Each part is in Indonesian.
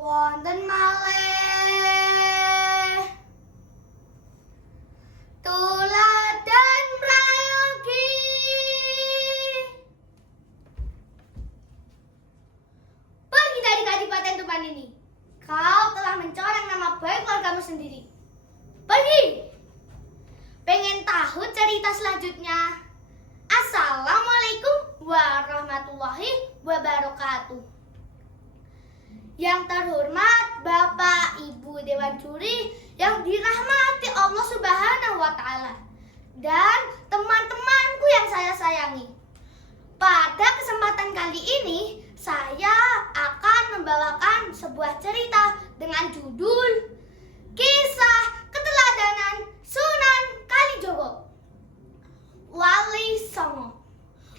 Wonten malih tuladan prayogi pergi dari Kadipaten Tuban ini. Kau telah mencoreng nama baik keluargamu sendiri. Pergi. Pengen tahu cerita selanjutnya? Assalamualaikum warahmatullahi wabarakatuh. Yang terhormat Bapak Ibu Dewan Juri yang dirahmati Allah Subhanahu wa Ta'ala, dan teman-temanku yang saya sayangi. Pada kesempatan kali ini saya akan membawakan sebuah cerita dengan judul Kisah Keteladanan Sunan Kalijogo. Wali Songo.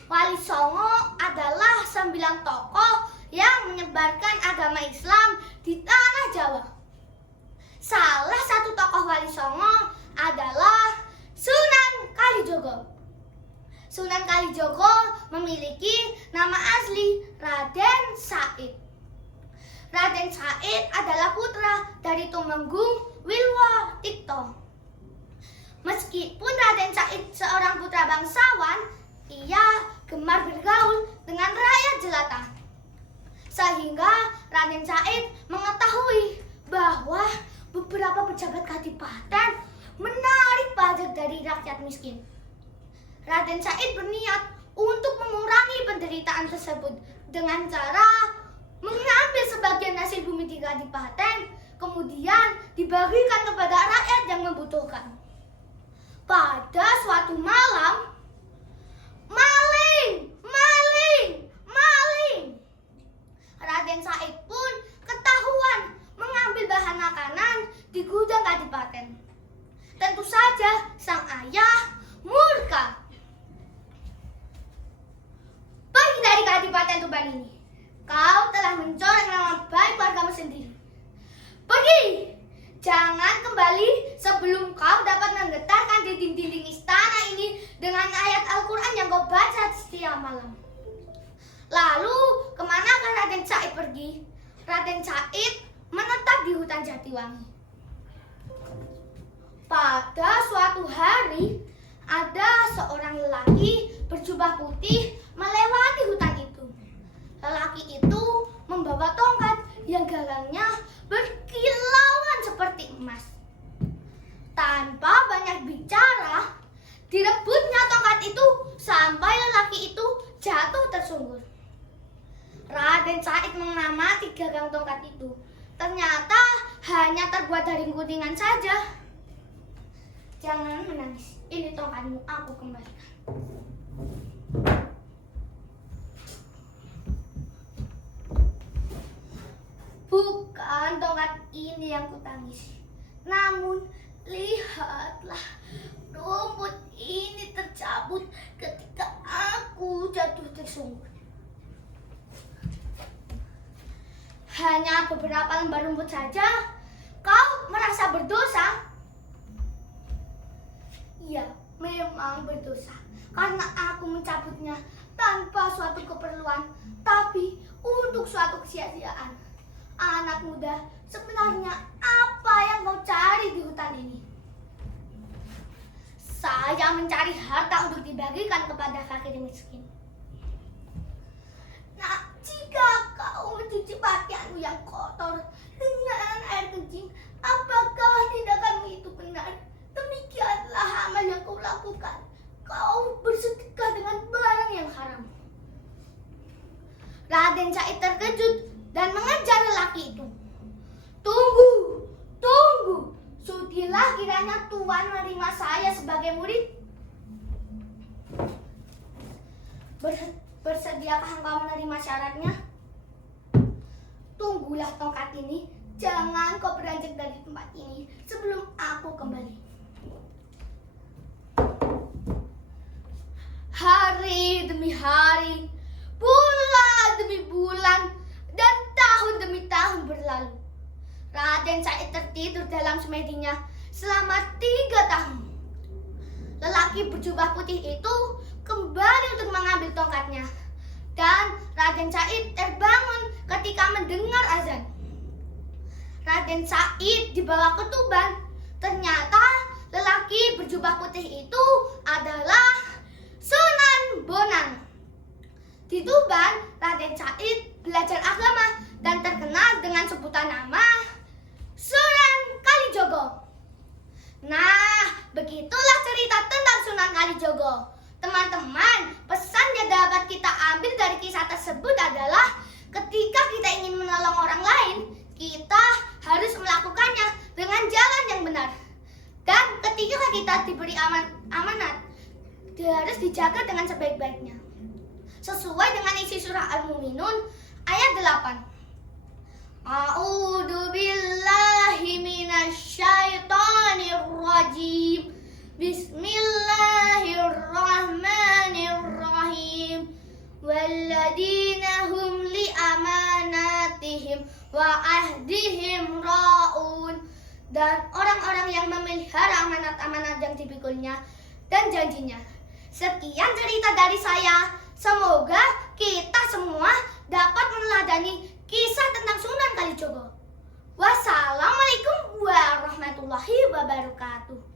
Wali Songo adalah 9 tokoh yang menyebarkan agama Islam di tanah Jawa. Salah satu tokoh Wali Songo adalah Sunan Kalijogo. Sunan Kalijogo memiliki nama asli Raden Said. Raden Said adalah putra dari Tumenggung Wilwo Tikto. Meskipun Raden Said seorang putra bangsawan, ia gemar bergaul dengan rakyat jelata. Sehingga Raden Said mengetahui bahwa beberapa pejabat kadipaten menarik pajak dari rakyat miskin. Raden Said berniat untuk mengurangi penderitaan tersebut dengan cara mengambil sebagian hasil bumi di kadipaten, kemudian dibagikan kepada rakyat yang membutuhkan. Pada suatu malam, maling! Raden Said pun ketahuan mengambil bahan makanan di gudang kadipaten. Tentu saja sang ayah murka. Pergi dari Kadipaten Tuban ini. Kau telah mencoreng nama baik keluargamu sendiri. Pergi! Jangan kembali sebelum kau dapat menggetarkan dinding-dinding istana ini dengan ayat Al-Quran yang kau baca setiap malam. Lalu, kemanakah Raden Said pergi? Raden Said menetap di hutan Jatiwangi. Pada suatu hari, ada seorang lelaki berjubah putih melewati hutan itu. Lelaki itu membawa tongkat yang galangnya berkilauan seperti emas. Tanpa banyak bicara, direbutnya tongkat itu sampai lelaki itu jatuh tersungkur. Raden Said mengamati gagang tongkat itu. Ternyata hanya terbuat dari guntingan saja. Jangan menangis, ini tongkatmu, aku kembalikan. Bukan tongkat ini yang kutangisi, namun lihatlah, rumput ini tercabut ketika aku jatuh tersungkur. Hanya beberapa lembar rumput saja, kau merasa berdosa? Iya, memang berdosa, karena aku mencabutnya tanpa suatu keperluan, tapi untuk suatu kesia-siaan. Anak muda, sebenarnya apa yang kau cari di hutan ini? Saya mencari harta untuk dibagikan kepada fakir miskin. Nah, jika kau mencuci pakaianmu yang kotor dengan air kencing, apakah tindakanmu itu benar? Demikianlah amal yang kau lakukan. Kau bersedekah dengan barang yang haram. Raden Said terkejut dan mengejar lelaki itu. Tunggu. Sudilah kiranya Tuan menerima saya sebagai murid. Bersediakah engkau menerima syaratnya? Tunggulah tongkat ini. Jangan kau beranjak dari tempat ini sebelum aku kembali. Hari demi hari, bulan demi bulan, dan tahun demi tahun berlalu. Raden Said tertidur dalam semedinya selama 3 tahun. Lelaki berjubah putih itu kembali untuk mengambil tongkatnya, dan Raden Said terbangun ketika mendengar azan. Raden Said dibawa ke Tuban. Ternyata lelaki berjubah putih itu adalah Sunan Bonang. Di Tuban, Raden Said belajar agama dan terkenal dengan sebutan nama Sunan Kalijogo. Nah, begitulah cerita tentang Sunan Kalijogo. Teman-teman, pesan yang dapat kita ambil dari kisah tersebut adalah ketika kita ingin menolong orang lain, kita harus melakukannya dengan jalan yang benar. Dan ketika kita diberi amanat, dia harus dijaga dengan sebaik-baiknya. Sesuai dengan isi surah Al-Mu'minun ayat 8. A'udzu billahi minasyaitonir rajim. Bismillahirrahmanirrahim. Walladzina hum li amanatihim wa ahdihim ra'un. Dan orang-orang yang memelihara amanat-amanat yang dipikulnya dan janjinya. Sekian cerita dari saya. Semoga kita semua dapat meneladani kisah tentang Sunan Kalijogo. Wassalamualaikum warahmatullahi wabarakatuh.